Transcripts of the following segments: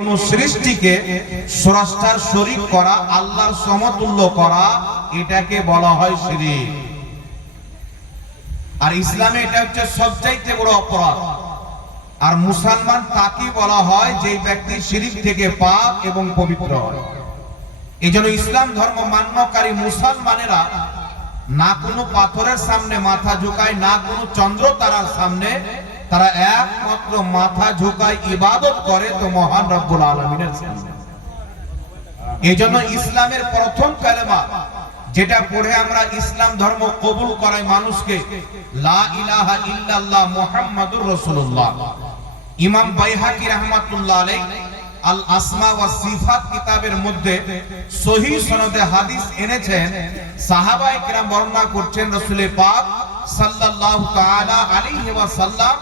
কোন সৃষ্টিকে স্রষ্টার শরীক করা, আল্লাহর সমতুল্য করা, এটাকে বলা হয় শিরক। আর ইসলামে এটা হচ্ছে সবচাইতে বড় অপরাধ। আর মুসলমান তাকে বলা হয় যে ব্যক্তি শিরক থেকে পাক এবং পবিত্র হয়। এজন্য ইসলাম ধর্ম মান্যকারী মুসলমানেরা না কোনো পাথরের সামনে মাথা ঝুঁকায়, না কোনো চন্দ্র তারার সামনে, তারা একমাত্র মাথা ঝুঁকায় ইবাদত করে তো মহান রব্বুল আলামিনের সামনে। এজন্য ইসলামের প্রথম কালেমা যেটা পড়ে আমরা ইসলাম ধর্ম কবুল করাই মানুষকে, লা ইলাহা ইল্লাল্লাহ মুহাম্মাদুর রাসূলুল্লাহ। ইমাম বাইহাকি রাহমাতুল্লাহ আলাইহি আল আসমা ওয়া সিফাত কিতাবের মধ্যে সহিহ সনদে হাদিস এনেছেন। সাহাবায়ে কিরাম বর্ণনা করছেন রাসূল পাক সাল্লাল্লাহু তাআলা আলাইহি ওয়াসাল্লাম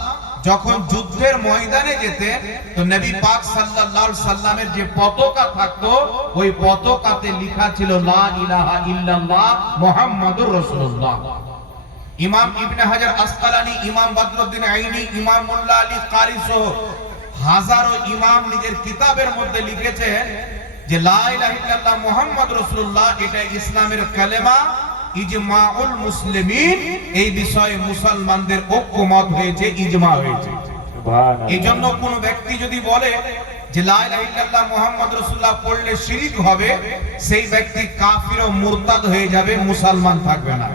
যখন যুদ্ধের ময়দানে যেতেন তো নবী পাক সাল্লাল্লাহু আলাইহি সাল্লামের যে পতাকা থাকতো ওই পতাকাতে লেখা ছিল লা ইলাহা ইল্লাল্লাহ মুহাম্মাদুর রাসূলুল্লাহ। ইমাম ইবনে হাজার আসকালানী, ইমাম বদরুদ্দিন আইনি, ইমাম মোল্লা আলী কারি সহ হাজারো ইমাম নিজের কিতাবের মধ্যে লিখেছেন যে লা ইলাহা ইল্লাল্লাহ মুহাম্মাদুর রাসূলুল্লাহ এটা ইসলামের কালেমা, ইজমাউল মুসলিমিন। এই বিষয়ে মুসলমানদের ঐক্যমত হয়েছে, ইজমা হয়েছে। এইজন্য কোন ব্যক্তি যদি বলে যে লা ইলাহা ইল্লাল্লাহ মুহাম্মাদুর রাসূলুল্লাহ পড়লে শিরক হবে, সেই ব্যক্তি কাফির ও মুরতাদ হয়ে যাবে, মুসলমান থাকবে না।